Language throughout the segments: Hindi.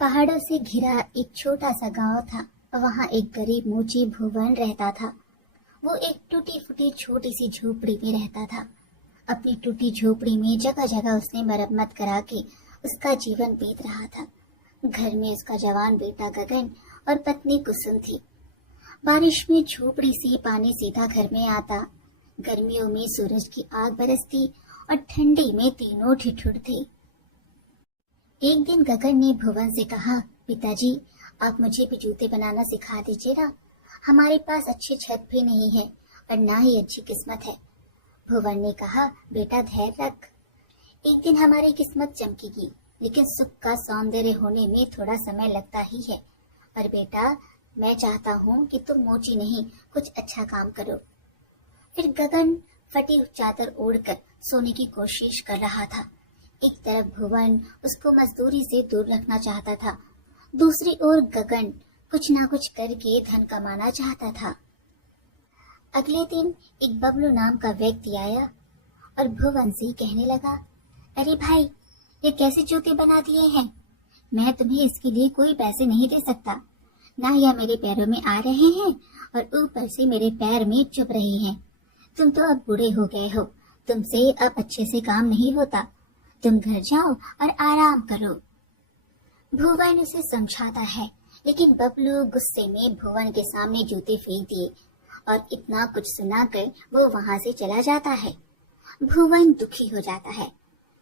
पहाड़ों से घिरा एक छोटा सा गांव था। वहां एक गरीब मोची भुवन रहता था। वो एक टूटी फूटी छोटी सी झोपड़ी में रहता था। अपनी टूटी झोपड़ी में जगह जगह उसने मरम्मत करा के उसका जीवन बीत रहा था। घर में उसका जवान बेटा गगन और पत्नी कुसुम थी। बारिश में झोपड़ी से पानी सीधा घर में आता। गर्मियों में सूरज की आग बरसती और ठंडी में तीनों ठिठुर थे। एक दिन गगन ने भुवन से कहा, पिताजी, आप मुझे भी जूते बनाना सिखा दीजिए ना। हमारे पास अच्छी छत भी नहीं है और ना ही अच्छी किस्मत है। भुवन ने कहा, बेटा धैर्य रख, एक दिन हमारी किस्मत चमकेगी, लेकिन सुख का सौंदर्य होने में थोड़ा समय लगता ही है। और बेटा, मैं चाहता हूँ कि तुम मोची नहीं कुछ अच्छा काम करो। फिर गगन फटी चादर ओढ़कर सोने की कोशिश कर रहा था। एक तरफ भुवन उसको मजदूरी से दूर रखना चाहता था, दूसरी ओर गगन कुछ ना कुछ करके धन कमाना चाहता था। अगले दिन एक बबलू नाम का व्यक्ति आया और भुवन से कहने लगा, अरे भाई, ये कैसे जूते बना दिए हैं? मैं तुम्हें इसके लिए कोई पैसे नहीं दे सकता। ना यह मेरे पैरों में आ रहे हैं और ऊपर से मेरे पैर में चुभ रहे हैं। तुम तो अब बूढ़े हो गए हो, तुमसे अब अच्छे से काम नहीं होता। तुम घर जाओ और आराम करो। भुवन उसे समझाता है, लेकिन बबलू गुस्से में भुवन के सामने जूते फेंक दिए और इतना कुछ सुनाकर वो वहां से चला जाता है। भुवन दुखी हो जाता है,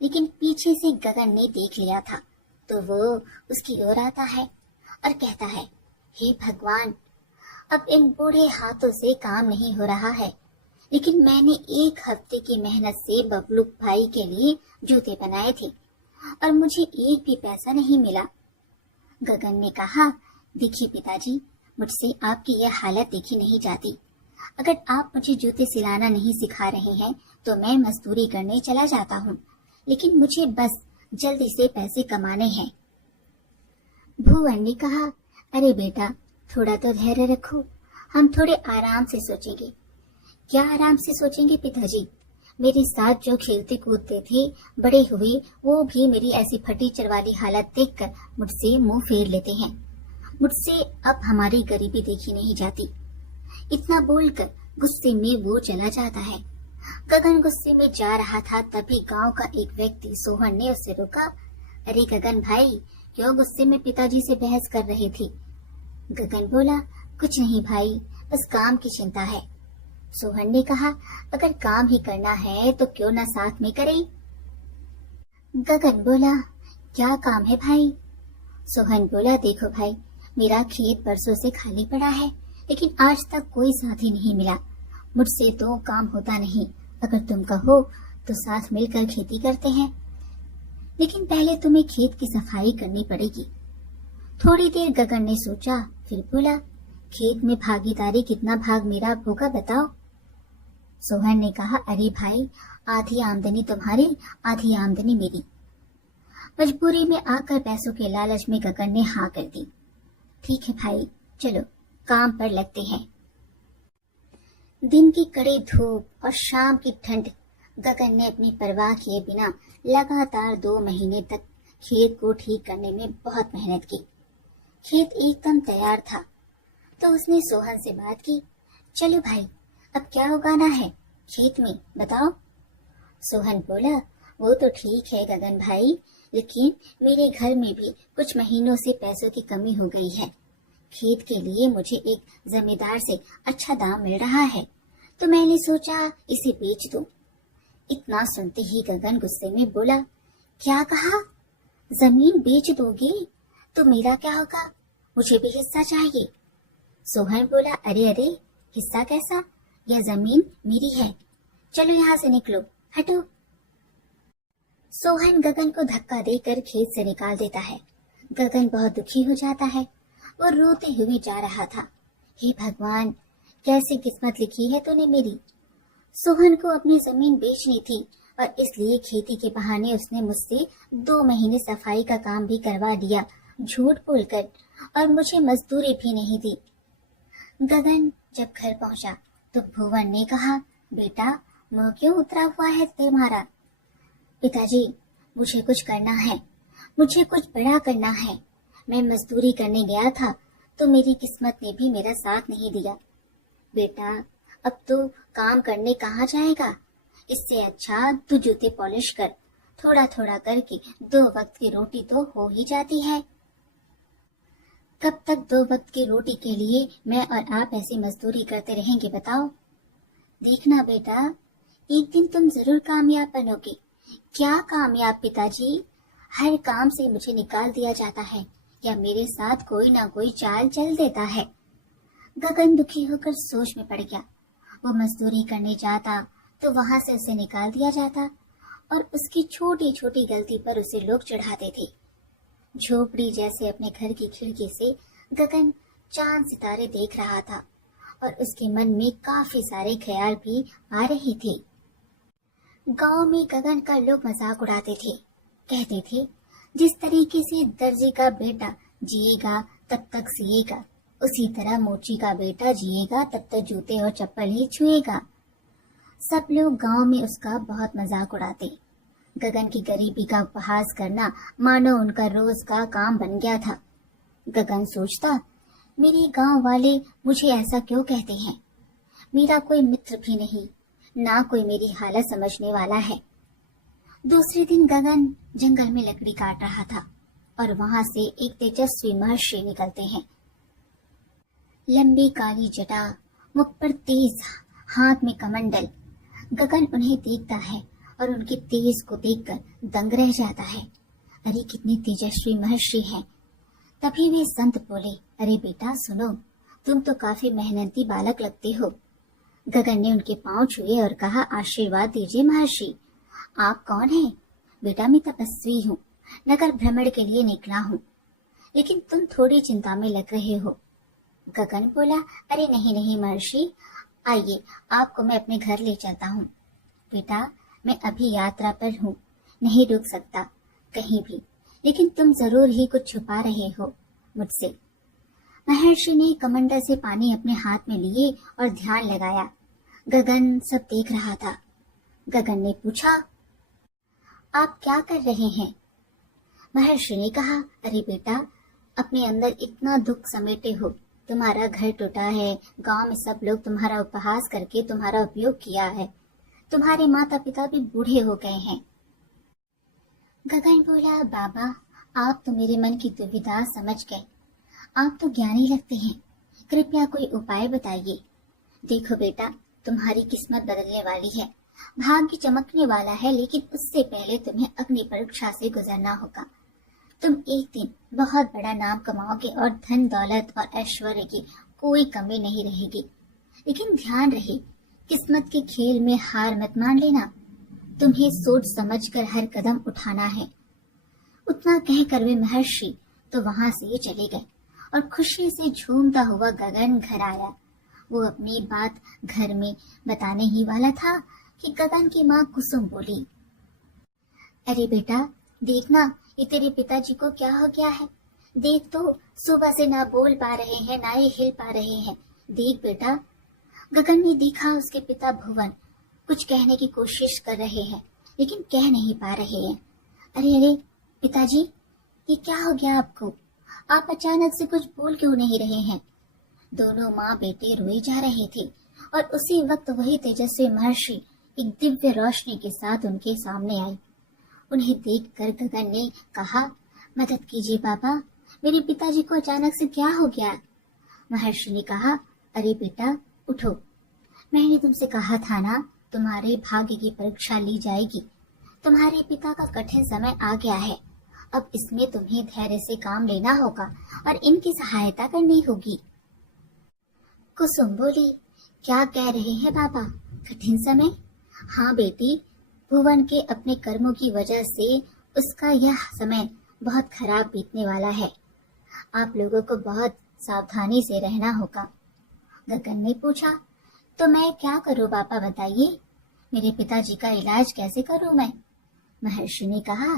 लेकिन पीछे से गगन ने देख लिया था तो वो उसकी ओर आता है और कहता है, हे भगवान, अब इन बूढ़े हाथों से काम नहीं हो रहा है, लेकिन मैंने एक हफ्ते की मेहनत से बबलू भाई के लिए जूते बनाए थे और मुझे एक भी पैसा नहीं मिला। गगन ने कहा, देखिए पिताजी, मुझसे आपकी यह हालत देखी नहीं जाती। अगर आप मुझे जूते सिलाना नहीं सिखा रहे हैं तो मैं मजदूरी करने चला जाता हूँ, लेकिन मुझे बस जल्दी से पैसे कमाने हैं। भुवन ने कहा, अरे बेटा, थोड़ा तो धैर्य रखो, हम थोड़े आराम से सोचेंगे। क्या आराम से सोचेंगे पिताजी? मेरे साथ जो खेलते कूदते थे, बड़े हुए वो भी मेरी ऐसी फटी चरवाली हालत देखकर मुझसे मुंह फेर लेते हैं। मुझसे अब हमारी गरीबी देखी नहीं जाती। इतना बोलकर गुस्से में वो चला जाता है। गगन गुस्से में जा रहा था, तभी गांव का एक व्यक्ति सोहन ने उसे रोका। अरे गगन भाई, क्यों गुस्से में पिताजी से बहस कर रही थी? गगन बोला, कुछ नहीं भाई, बस काम की चिंता है। सोहन ने कहा, अगर काम ही करना है तो क्यों ना साथ में करें? गगन बोला, क्या काम है भाई? सोहन बोला, देखो भाई, मेरा खेत बरसों से खाली पड़ा है, लेकिन आज तक कोई साथी नहीं मिला। मुझसे तो काम होता नहीं। अगर तुम कहो तो साथ मिलकर खेती करते हैं, लेकिन पहले तुम्हें खेत की सफाई करनी पड़ेगी। थोड़ी देर गगन ने सोचा, फिर बोला, खेत में भागीदारी कितना भाग मेरा होगा बताओ? सोहन ने कहा, अरे भाई, आधी आमदनी तुम्हारी, आधी आमदनी मेरी। मजबूरी में आकर पैसों के लालच में गगन ने हाँ कर दी। ठीक है भाई, चलो काम पर लगते हैं। दिन की कड़ी धूप और शाम की ठंड, गगन ने अपनी परवाह किए बिना लगातार 2 महीने तक खेत को ठीक करने में बहुत मेहनत की। खेत एकदम तैयार था तो उसने सोहन से बात की, चलो भाई, अब क्या उगाना है खेत में बताओ? सोहन बोला, वो तो ठीक है गगन भाई, लेकिन मेरे घर में भी कुछ महीनों से पैसों की कमी हो गई है। खेत के लिए मुझे एक जमींदार से अच्छा दाम मिल रहा है, तो मैंने सोचा इसे बेच दूं। इतना सुनते ही गगन गुस्से में बोला, क्या कहा? जमीन बेच दोगे तो मेरा क्या होगा? मुझे भी हिस्सा चाहिए। सोहन बोला, अरे अरे, हिस्सा कैसा? यह जमीन मेरी है, चलो यहाँ से निकलो, हटो। सोहन गगन को धक्का देकर खेत से निकाल देता है। गगन बहुत दुखी हो जाता है। वो रोते हुए जा रहा था, हे भगवान, कैसी किस्मत लिखी है तूने मेरी। सोहन को अपनी जमीन बेचनी थी और इसलिए खेती के बहाने उसने मुझसे 2 महीने सफाई का काम भी करवा दिया, झूठ बोलकर, और मुझे मजदूरी भी नहीं दी। गगन जब घर पहुंचा तो भुवन ने कहा, बेटा, मुंह क्यों उतरा हुआ है तुम्हारा? पिताजी, मुझे कुछ करना है, मुझे कुछ बड़ा करना है। मैं मजदूरी करने गया था तो मेरी किस्मत ने भी मेरा साथ नहीं दिया। बेटा, अब तो काम करने कहाँ जाएगा? इससे अच्छा तू जूते पॉलिश कर, थोड़ा थोड़ा करके 2 वक्त की रोटी तो हो ही जाती है। कब तक 2 वक्त की रोटी के लिए मैं और आप ऐसी मजदूरी करते रहेंगे बताओ? देखना बेटा, एक दिन तुम जरूर कामयाब बनोगे। क्या कामयाब पिताजी? हर काम से मुझे निकाल दिया जाता है या मेरे साथ कोई ना कोई चाल चल देता है। गगन दुखी होकर सोच में पड़ गया। वो मजदूरी करने जाता तो वहां से उसे निकाल दिया जाता और उसकी छोटी छोटी गलती पर उसे लोग चिढ़ाते थे। झोपड़ी जैसे अपने घर की खिड़की से गगन चांद सितारे देख रहा था और उसके मन में काफी सारे ख्याल भी आ रहे थे। गांव में गगन का लोग मजाक उड़ाते थे, कहते थे जिस तरीके से दर्जी का बेटा जिएगा तब तक सिएगा, उसी तरह मोची का बेटा जिएगा तब तक जूते और चप्पल ही छुएगा। सब लोग गांव में उसका बहुत मजाक उड़ाते। गगन की गरीबी का उपहास करना मानो उनका रोज का काम बन गया था। गगन सोचता, मेरे गांव वाले मुझे ऐसा क्यों कहते हैं? मेरा कोई मित्र भी नहीं, ना कोई मेरी हालत समझने वाला है। दूसरे दिन गगन जंगल में लकड़ी काट रहा था और वहां से एक तेजस्वी महर्षि निकलते हैं। लंबी काली जटा, मुख पर तेज, हाथ में कमंडल। गगन उन्हें देखता है और उनके तेज को देखकर दंग रह जाता है। अरे कितने तेजस्वी महर्षि हैं। तभी वे संत बोले, अरे बेटा सुनो, तुम तो काफी मेहनती बालक लगते हो। गगन ने उनके पांव छुए और कहा, आशीर्वाद दीजिए महर्षि। आप कौन हैं? बेटा मैं तपस्वी हूँ, नगर भ्रमण के लिए निकला हूँ, लेकिन तुम थोड़ी चिंता में लग रहे हो। गगन बोला, अरे नहीं नहीं महर्षि, आइए आपको मैं अपने घर ले चलता हूँ। बेटा मैं अभी यात्रा पर हूँ, नहीं रुक सकता कहीं भी, लेकिन तुम जरूर ही कुछ छुपा रहे हो मुझसे। महर्षि ने कमंडल से पानी अपने हाथ में लिए और ध्यान लगाया। गगन सब देख रहा था। गगन ने पूछा, आप क्या कर रहे हैं? महर्षि ने कहा, अरे बेटा अपने अंदर इतना दुख समेटे हो, तुम्हारा घर टूटा है, गांव में सब लोग तुम्हारा उपहास करके तुम्हारा उपयोग किया है, तुम्हारे माता पिता भी बूढ़े हो गए हैं। गगन बोला, बाबा आप तो मेरे मन की दुविधा समझ गए, आप तो ज्ञानी लगते हैं, कृपया कोई उपाय बताइए। देखो बेटा, तुम्हारी किस्मत बदलने वाली है, भाग्य चमकने वाला है, लेकिन उससे पहले तुम्हें अग्नि परीक्षा से गुजरना होगा। तुम एक दिन बहुत बड़ा नाम कमाओगे और धन दौलत और ऐश्वर्य की कोई कमी नहीं रहेगी, लेकिन ध्यान रहे किस्मत के खेल में हार मत मान लेना। तुम्हें सोच समझकर हर कदम उठाना है। उतना कहकर वे महर्षि तो वहां से चले गए और खुशी से झूमता हुआ गगन घर आया। वो अपनी बात घर में बताने ही वाला था कि गगन की माँ कुसुम बोली, अरे बेटा देखना, ये तेरे पिताजी को क्या हो गया है। देख तो, सुबह से ना बोल पा रहे हैं ना ही हिल पा रहे हैं। देख बेटा। गगन ने देखा उसके पिता भुवन कुछ कहने की कोशिश कर रहे हैं, लेकिन कह नहीं पा रहे हैं। अरे अरे पिताजी, ये क्या हो गया आपको? आप अचानक से कुछ बोल क्यों नहीं रहे हैं? दोनों माँ बेटे रोए जा रहे थे और उसी वक्त वही तेजस्वी महर्षि एक दिव्य रोशनी के साथ उनके सामने आई। उन्हें देखकर गगन ने कहा, मदद कीजिए बाबा, मेरे पिताजी को अचानक से क्या हो गया? महर्षि ने कहा, अरे बेटा उठो, मैंने तुमसे कहा था ना, तुम्हारे भाग्य की परीक्षा ली जाएगी। तुम्हारे पिता का कठिन समय आ गया है, अब इसमें तुम्हें धैर्य से काम लेना होगा और इनकी सहायता करनी होगी। कुसुम बोली, क्या कह रहे हैं बाबा, कठिन समय? हाँ बेटी, भुवन के अपने कर्मों की वजह से उसका यह समय बहुत खराब बीतने वाला है। आप लोगों को बहुत सावधानी से रहना होगा। गगन ने पूछा, तो मैं क्या करूं बाबा बताइए, मेरे पिताजी का इलाज कैसे करूं मैं? महर्षि ने कहा,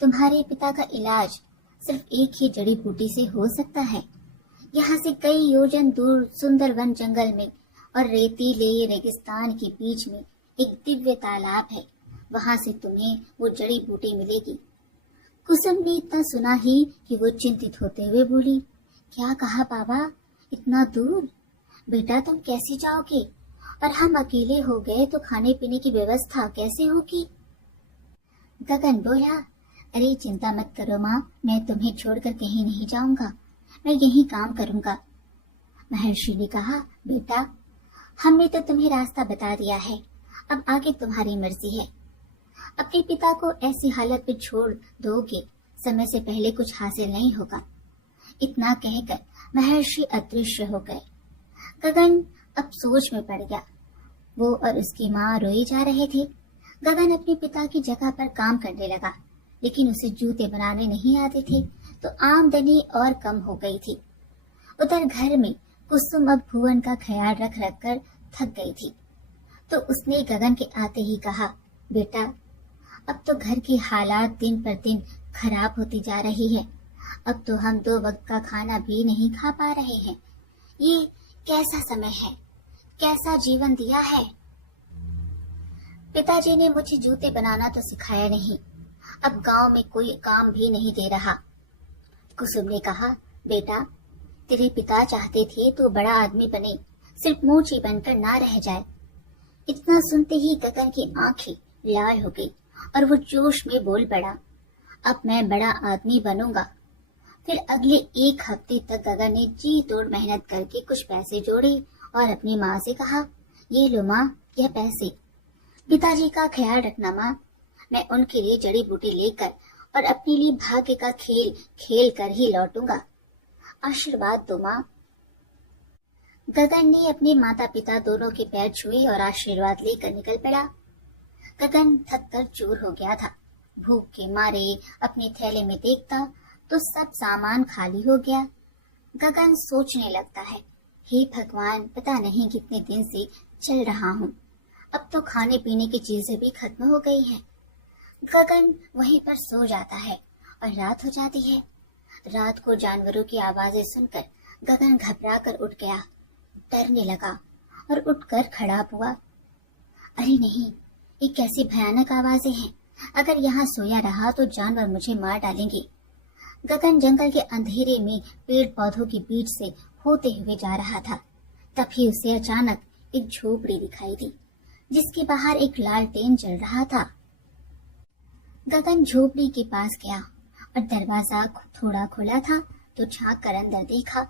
तुम्हारे पिता का इलाज सिर्फ एक ही जड़ी बूटी से हो सकता है। यहाँ से कई योजन दूर सुंदर वन जंगल में और रेतीले रेगिस्तान के बीच में एक दिव्य तालाब है, वहां से तुम्हें वो जड़ी बूटी मिलेगी। कुसुम ने इतना सुना ही कि वो चिंतित होते हुए बोली, क्या कहा बाबा, इतना दूर? बेटा तुम कैसे जाओगे? और हम अकेले हो गए तो खाने पीने की व्यवस्था कैसे होगी? गगन बोला, अरे चिंता मत करो माँ, मैं तुम्हें छोड़कर कहीं नहीं जाऊंगा, मैं यही काम करूंगा। महर्षि ने कहा, बेटा हमने तो तुम्हें रास्ता बता दिया है, अब आगे तुम्हारी मर्जी है। अपने पिता को ऐसी हालत में छोड़ दोगे, समय से पहले कुछ हासिल नहीं होगा। इतना कहकर महर्षि अदृश्य हो गए। गगन अब सोच में पड़ गया। वो और उसकी माँ रोए जा रहे थे। गगन अपने पिता की जगह पर काम करने लगा, लेकिन उसे जूते बनाने नहीं आते थे, तो आमदनी और कम हो गई थी। उधर घर में कुसुम अब भुवन का ख्याल रख रख कर थक गई थी, तो उसने गगन के आते ही कहा, बेटा अब तो घर की हालात दिन पर दिन खराब होती जा रही है, अब तो हम 2 वक्त का खाना भी नहीं खा पा रहे हैं। ये कैसा समय है, कैसा जीवन दिया है। पिताजी ने मुझे जूते बनाना तो सिखाया नहीं, अब गांव में कोई काम भी नहीं दे रहा। कुसुम ने कहा, बेटा तेरे पिता चाहते थे तो बड़ा आदमी बने, सिर्फ मोची बनकर ना रह जाए। इतना सुनते ही गगन की आंखें लाल हो गई और वो जोश में बोल पड़ा, अब मैं बड़ा आदमी बनूंगा। फिर अगले 1 हफ्ते तक गगन ने जी तोड़ मेहनत करके कुछ पैसे जोड़े और अपनी माँ से कहा, ये लो माँ, यह पैसे, पिताजी का ख्याल रखना माँ, मैं उनके लिए जड़ी बूटी लेकर और अपने लिए भाग्य का खेल खेल कर ही लौटूंगा, आशीर्वाद दो माँ। गगन ने अपने माता पिता दोनों के पैर छुए और आशीर्वाद लेकर निकल पड़ा। गगन थक कर चूर हो गया था। भूख के मारे अपने थैले में देखता तो सब सामान खाली हो गया। गगन सोचने लगता है, हे भगवान, पता नहीं कितने दिन से चल रहा हूँ, अब तो खाने पीने की चीजें भी खत्म हो गई हैं। गगन वहीं पर सो जाता है और रात हो जाती है। रात को जानवरों की आवाजें सुनकर गगन घबरा कर उठ गया, डरने लगा और उठकर खड़ा हुआ। अरे नहीं, ये कैसी भयानक आवाजें हैं, अगर यहाँ सोया रहा तो जानवर मुझे मार डालेंगे। गगन जंगल के अंधेरे में पेड़ पौधों के बीच से होते हुए जा रहा था। तभी उसे अचानक एक झोपड़ी दिखाई दी, जिसके बाहर एक लालटेन जल रहा था। गगन झोपड़ी के पास गया और दरवाजा थोड़ा खुला था तो झांक कर अंदर देखा।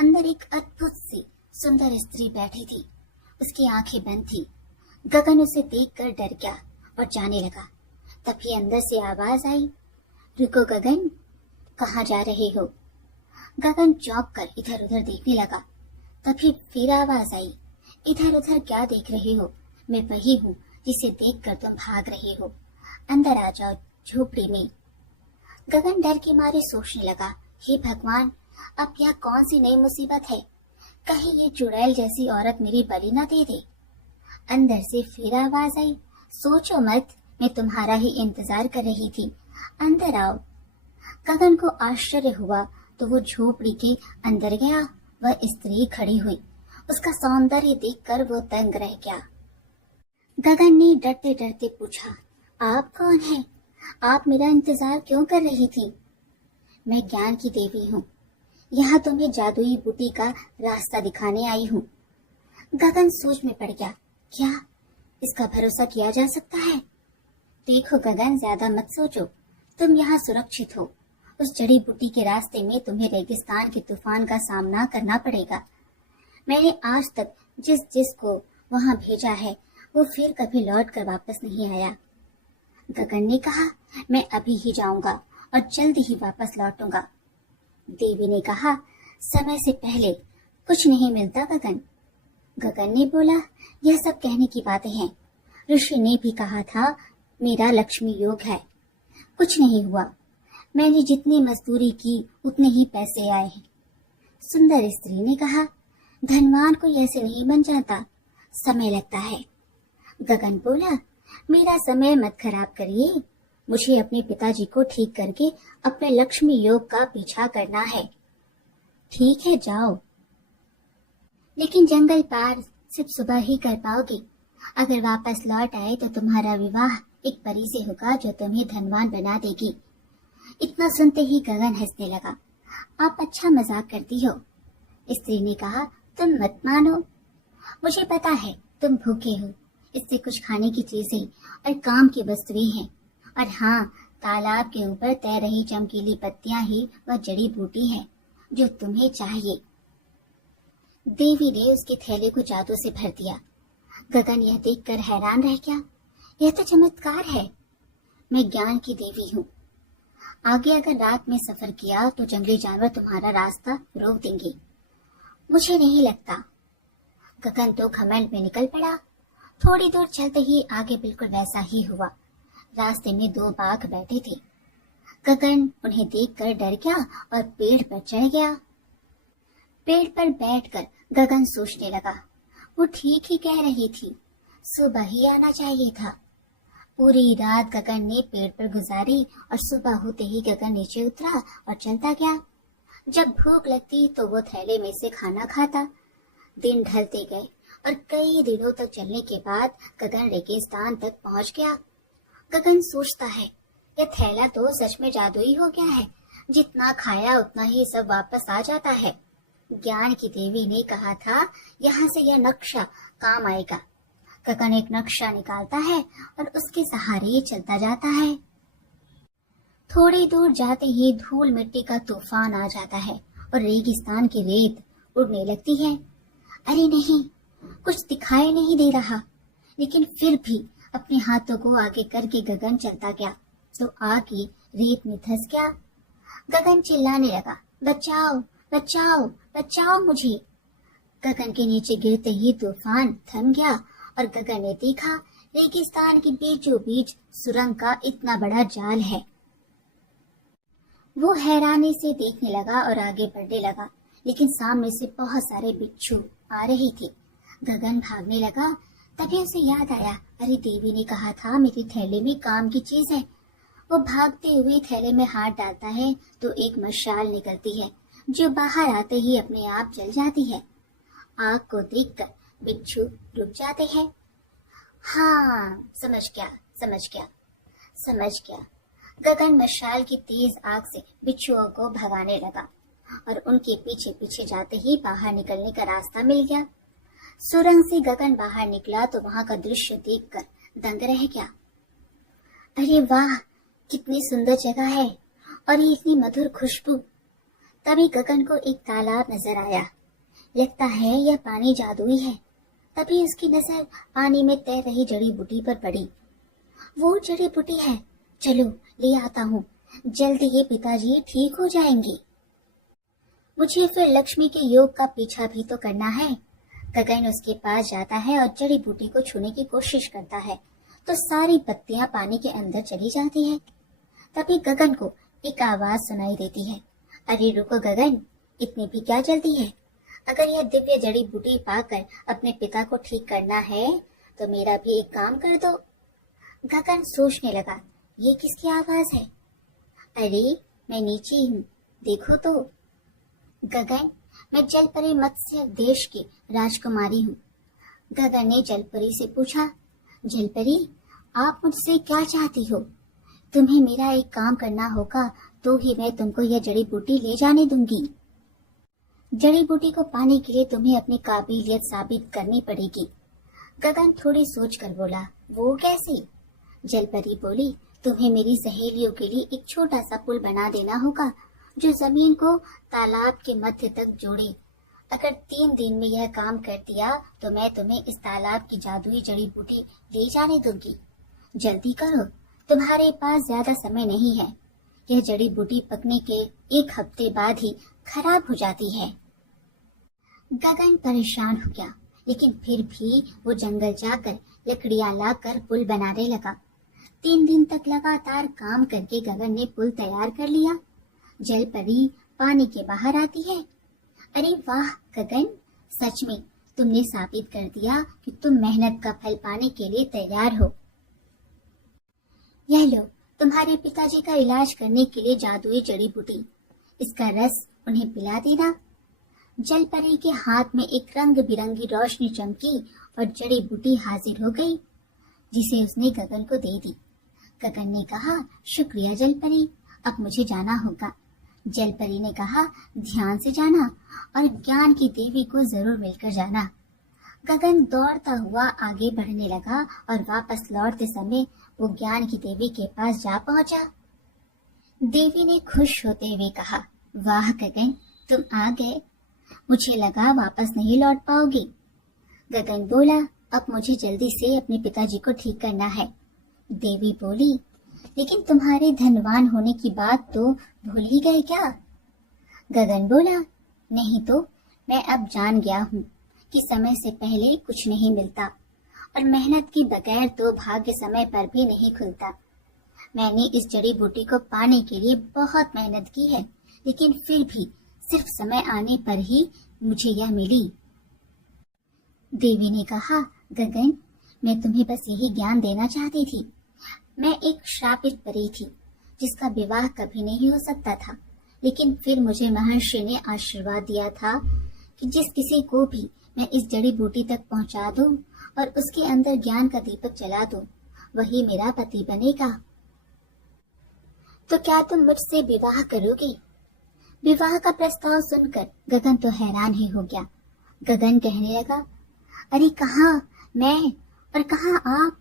अंदर एक अद्भुत सी सुंदर स्त्री बैठी थी, उसकी आंखें बंद थी। गगन उसे देखकर डर गया और जाने लगा। तभी अंदर से आवाज आई, रुको गगन, कहाँ जा रहे हो? गगन चौंक कर इधर उधर देखने लगा। तभी फिर आवाज आई, इधर उधर क्या देख रहे हो? मैं वही हूँ जिसे देखकर तुम भाग रहे हो, अंदर आ जाओ झोपड़ी में। गगन डर के मारे सोचने लगा, हे भगवान, अब यह कौन सी नई मुसीबत है, कहीं ये चुड़ैल जैसी औरत मेरी बलि न दे दे। अंदर से फिर आवाज आई, सोचो मत, मैं तुम्हारा ही इंतजार कर रही थी, अंदर आओ। गगन को आश्चर्य हुआ तो वो झोपड़ी के अंदर गया। वह स्त्री खड़ी हुई, उसका सौंदर्य देखकर वो दंग रह गया। गगन ने डरते डरते पूछा, आप कौन हैं? आप मेरा इंतजार क्यों कर रही थी? मैं ज्ञान की देवी हूँ, यहाँ तुम्हें जादुई बूटी का रास्ता दिखाने आई हूँ। गगन सोच में पड़ गया, क्या इसका भरोसा किया जा सकता है? देखो गगन, ज्यादा मत सोचो, तुम यहाँ सुरक्षित हो। उस जड़ी बूटी के रास्ते में तुम्हें रेगिस्तान के तूफान का सामना करना पड़ेगा। मैंने आज तक जिस जिस को वहाँ भेजा है वो फिर कभी लौट कर वापस नहीं आया। गगन ने कहा, मैं अभी ही जाऊंगा और जल्दी ही वापस लौटूंगा। देवी ने कहा, समय से पहले कुछ नहीं मिलता गगन। गगन ने बोला, यह सब कहने की बातें हैं, ऋषि ने भी कहा था मेरा लक्ष्मी योग है। कुछ नहीं हुआ, मैंने जितनी मजदूरी की उतने ही पैसे आए हैं। सुंदर स्त्री ने कहा, धनवान कोई ऐसे नहीं बन जाता, समय लगता है। गगन बोला, मेरा समय मत खराब करिए, मुझे अपने पिताजी को ठीक करके अपने लक्ष्मी योग का पीछा करना है। ठीक है, जाओ, लेकिन जंगल पार सिर्फ सुबह ही कर पाओगे। अगर वापस लौट आए तो तुम्हारा विवाह एक परी से होगा जो तुम्हें धनवान बना देगी। इतना सुनते ही गगन हंसने लगा। आप अच्छा मजाक करती हो। स्त्री ने कहा, तुम मत मानो, मुझे पता है तुम भूखे हो, इससे कुछ खाने की चीजें और काम की वस्तुएं हैं। और हाँ, तालाब के ऊपर तैर रही चमकीली पत्तियां ही वह जड़ी बूटी है जो तुम्हें चाहिए। देवी ने उसके थैले को जादू से भर दिया। गगन यह देखकर हैरान रह गया। यह तो चमत्कार है। मैं ज्ञान की देवी हूँ। आगे अगर रात में सफर किया तो जंगली जानवर तुम्हारा रास्ता रोक देंगे। मुझे नहीं लगता। गगन तो घमंड में निकल पड़ा। थोड़ी दूर चलते ही आगे बिल्कुल वैसा ही हुआ। रास्ते में 2 बाघ बैठे थे। गगन उन्हें देखकर डर गया और पेड़ पर चढ़ गया। पेड़ पर बैठकर गगन सोचने लगा। वो ठीक ही कह रही थी, सुबह ही आना चाहिए था। पूरी रात गगन ने पेड़ पर गुजारी और सुबह होते ही गगन नीचे उतरा और चलता गया। जब भूख लगती तो वो थैले में से खाना खाता। दिन ढलते गए और कई दिनों तक चलने के बाद गगन रेगिस्तान तक पहुंच गया। गगन सोचता है, यह थैला तो सच में जादुई हो गया है। जितना खाया उतना ही सब वापस आ जाता है। ज्ञान की देवी ने कहा था यहाँ से यह नक्शा काम आएगा। गगन एक नक्शा निकालता है और उसके सहारे चलता जाता है। थोड़ी दूर जाते ही धूल मिट्टी का तूफान आ जाता है और रेगिस्तान की रेत उड़ने लगती है। अरे नहीं, कुछ दिखाई नहीं दे रहा, लेकिन फिर भी अपने हाथों को आगे करके गगन चलता गया तो आगे रेत में धंस गया। गगन चिल्लाने लगा, बचाओ बचाओ बचाओ मुझे। गगन के नीचे गिरते ही तूफान थम गया और गगन ने देखा रेगिस्तान के बीचों बीच सुरंग का इतना बड़ा जाल है। वो हैरानी से देखने लगा और आगे बढ़ने लगा, लेकिन सामने से बहुत सारे बिच्छू आ रही थी। गगन भागने लगा। तभी उसे याद आया, अरे देवी ने कहा था मेरे थैले में काम की चीज है। वो भागते हुए थैले में हाथ डालता है तो एक मशाल निकलती है जो बाहर आते ही अपने आप जल जाती है। आग को देखकर बिच्छू रुक जाते हैं। हाँ, समझ गया समझ गया समझ गया। गगन मशाल की तेज आग से बिच्छुओं को भगाने लगा और उनके पीछे पीछे जाते ही बाहर निकलने का रास्ता मिल गया। सुरंग से गगन बाहर निकला तो वहां का दृश्य देखकर दंग रह गया। अरे वाह, कितनी सुंदर जगह है और ये इतनी मधुर खुशबू। तभी गगन को एक तालाब नजर आया। लगता है यह पानी जादुई है। तभी उसकी नजर पानी में तैर रही जड़ी बूटी पर पड़ी। वो जड़ी बूटी है, चलो ले आता हूँ, जल्दी ये पिताजी ठीक हो जाएंगे। मुझे फिर लक्ष्मी के योग का पीछा भी तो करना है। गगन उसके पास जाता है और जड़ी बूटी को छूने की कोशिश करता है तो सारी पत्तियां पानी के अंदर चली जाती है। तभी गगन को एक आवाज सुनाई देती है, अरे रुको गगन, इतनी भी क्या जल्दी है? अगर यह दिव्य जड़ी बूटी पाकर अपने पिता को ठीक करना है तो मेरा भी एक काम कर दो। गगन सोचने लगा, ये किसकी आवाज है? अरे मैं नीचे हूँ, देखो तो। गगन, मैं जलपरी मत्स्य देश की राजकुमारी हूँ। गगन ने जलपरी से पूछा, जलपरी आप मुझसे क्या चाहती हो? तुम्हें मेरा एक काम करना होगा तो ही मैं तुमको यह जड़ी बूटी ले जाने दूंगी। जड़ी बूटी को पाने के लिए तुम्हें अपनी काबिलियत साबित करनी पड़ेगी। गगन थोड़ी सोच कर बोला, वो कैसे? जलपरी बोली, तुम्हें मेरी सहेलियों के लिए एक छोटा सा पुल बना देना होगा जो जमीन को तालाब के मध्य तक जोड़े। अगर 3 दिन में यह काम कर दिया तो मैं तुम्हें इस तालाब की जादुई जड़ी बूटी ले जाने दूंगी। जल्दी करो, तुम्हारे पास ज्यादा समय नहीं है। यह जड़ी बूटी पकने के 1 हफ्ते बाद ही खराब हो जाती है। गगन परेशान हो गया, लेकिन फिर भी वो जंगल जाकर लकड़ियां लाकर पुल बनाने लगा। 3 दिन तक लगातार काम करके गगन ने पुल तैयार कर लिया। जलपरी पानी के बाहर आती है। अरे वाह गगन, सच में तुमने साबित कर दिया कि तुम मेहनत का फल पाने के लिए तैयार हो। यह लो, तुम्हारे पिताजी का इलाज करने के लिए जादुई जड़ी बूटी। इसका रस उन्हें पिला देना। जलपरी के हाथ में एक रंग बिरंगी रोशनी चमकी और जड़ी बूटी हाजिर हो गई, जिसे उसने गगन को दे दी। गगन ने कहा, शुक्रिया जलपरी, अब मुझे जाना होगा। जलपरी ने कहा, ध्यान से जाना और ज्ञान की देवी को जरूर मिलकर जाना। गगन दौड़ता हुआ आगे बढ़ने लगा और वापस लौटते समय वो ज्ञान की देवी के पास जा पहुंचा। देवी ने खुश होते हुए कहा, वाह गगन, तुम आ गए। मुझे लगा वापस नहीं लौट पाओगी। गगन बोला, अब मुझे जल्दी से अपने पिताजी को ठीक करना है। देवी बोली, लेकिन तुम्हारे धनवान होने की बात तो भूल ही गए क्या? गगन बोला, नहीं तो मैं अब जान गया हूँ कि समय से पहले कुछ नहीं मिलता और मेहनत के बगैर तो भाग्य समय पर भी नहीं खुलता। मैंने इस जड़ी बूटी को पाने के लिए बहुत मेहनत की है, लेकिन फिर भी सिर्फ समय आने पर ही मुझे यह मिली। देवी ने कहा, गगन, मैं तुम्हें बस यही ज्ञान देना चाहती थी। मैं एक श्रापित परी थी जिसका विवाह कभी नहीं हो सकता था, लेकिन फिर मुझे महर्षि ने आशीर्वाद दिया था कि जिस किसी को भी मैं इस जड़ी बूटी तक पहुंचा दूं और उसके अंदर ज्ञान का दीपक जला दूं, वही मेरा पति बनेगा। तो क्या तुम मुझसे विवाह करोगे? विवाह का प्रस्ताव सुनकर गगन तो हैरान ही हो गया। गगन कहने लगा, अरे कहाँ मैं और कहाँ आप?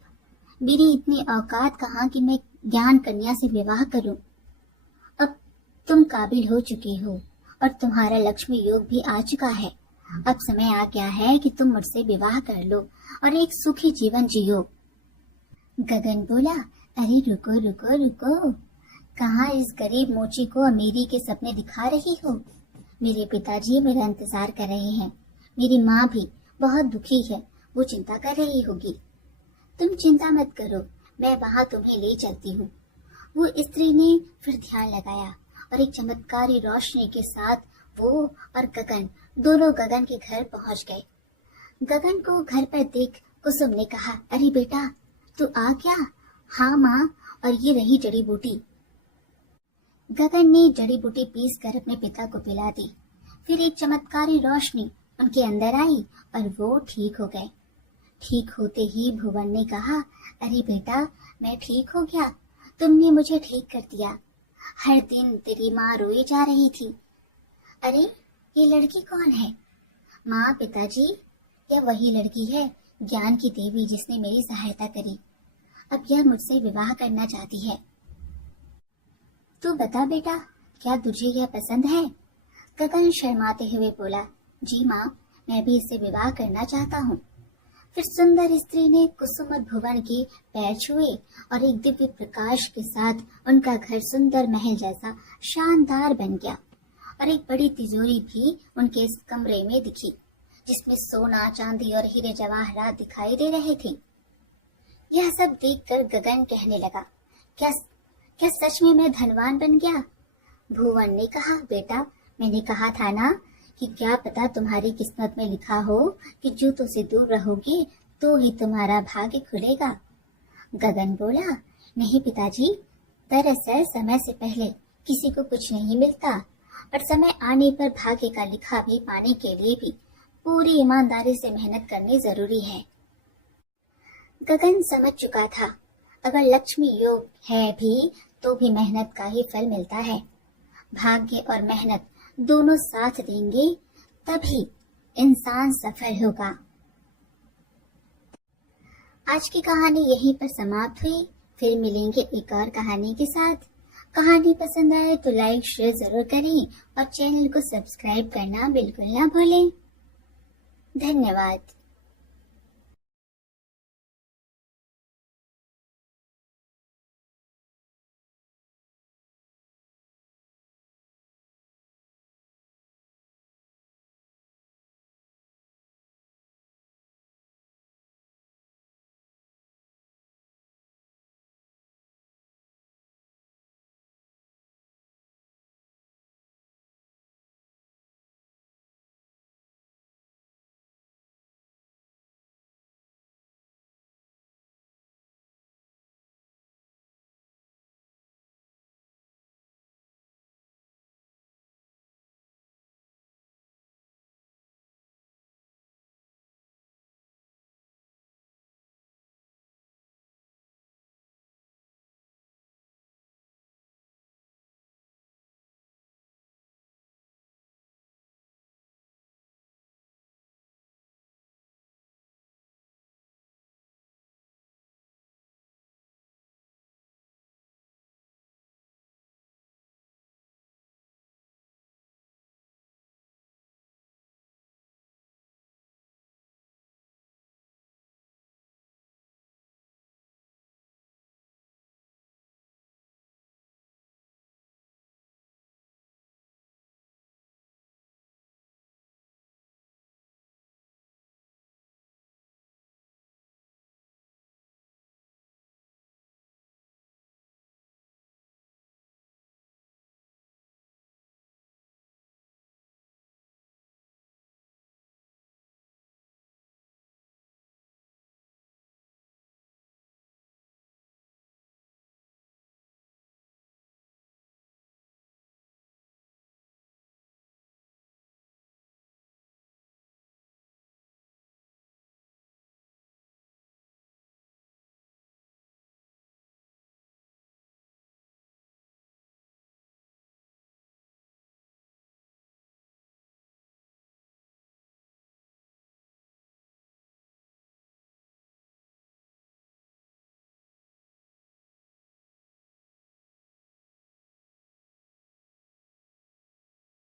मेरी इतनी औकात कहाँ कि मैं ज्ञान कन्या से विवाह करूं। अब तुम काबिल हो चुके हो और तुम्हारा लक्ष्मी योग भी आ चुका है। अब समय आ गया है कि तुम मुझसे विवाह कर लो और एक सुखी जीवन जियो। गगन बोला, अरे रुको रुको रुको, कहाँ इस गरीब मोची को अमीरी के सपने दिखा रही हो? मेरे पिताजी मेरा इंतजार कर रहे हैं। मेरी माँ भी बहुत दुखी है, वो चिंता कर रही होगी। तुम चिंता मत करो, मैं वहाँ तुम्हें ले चलती हूँ। वो स्त्री ने फिर ध्यान लगाया और एक चमत्कारी रोशनी के साथ वो और गगन दोनों गगन के घर पहुंच गए। गगन को घर पर देख कुसुम ने कहा, अरे बेटा, तू आ गया? हाँ माँ, और ये रही जड़ी बूटी। गगन ने जड़ी बूटी पीस कर अपने पिता को पिला दी। फिर एक चमत्कारी रोशनी उनके अंदर आई और वो ठीक हो गए। ठीक होते ही भुवन ने कहा, अरे बेटा, मैं ठीक हो गया, तुमने मुझे ठीक कर दिया। हर दिन तेरी माँ रोई जा रही थी। अरे ये लड़की कौन है? माँ, पिताजी, यह वही लड़की है, ज्ञान की देवी, जिसने मेरी सहायता करी। अब यह मुझसे विवाह करना चाहती है। तू बता बेटा, क्या तुझे यह पसंद है? गगन शर्माते हुए बोला, जी माँ, मैं भी इससे विवाह करना चाहता हूँ। फिर सुंदर स्त्री ने कुसुम और भुवन के पैर छुए और एक दिव्य प्रकाश के साथ उनका घर सुंदर महल जैसा शानदार बन गया और एक बड़ी तिजोरी भी उनके इस कमरे में दिखी, जिसमें सोना, चांदी और हीरे जवाहरात दिखाई दे रहे थे। यह सब देखकर गगन कहने लगा, क्या सच में मैं धनवान बन गया? भुवन ने कहा, बेटा, मैंने कहा था ना कि क्या पता तुम्हारी किस्मत में लिखा हो कि जूतों से दूर रहोगे तो ही तुम्हारा भाग्य खुलेगा। गगन बोला, नहीं पिताजी, दरअसल समय से पहले किसी को कुछ नहीं मिलता और समय आने पर भाग्य का लिखा भी पाने के लिए भी पूरी ईमानदारी से मेहनत करनी जरूरी है। गगन समझ चुका था, अगर लक्ष्मी योग है भी तो भी मेहनत का ही फल मिलता है। भाग्य और मेहनत दोनों साथ देंगे तभी इंसान सफल होगा। आज की कहानी यहीं पर समाप्त हुई। फिर मिलेंगे एक और कहानी के साथ। कहानी पसंद आए तो लाइक शेयर जरूर करें और चैनल को सब्सक्राइब करना बिल्कुल ना भूलें। धन्यवाद।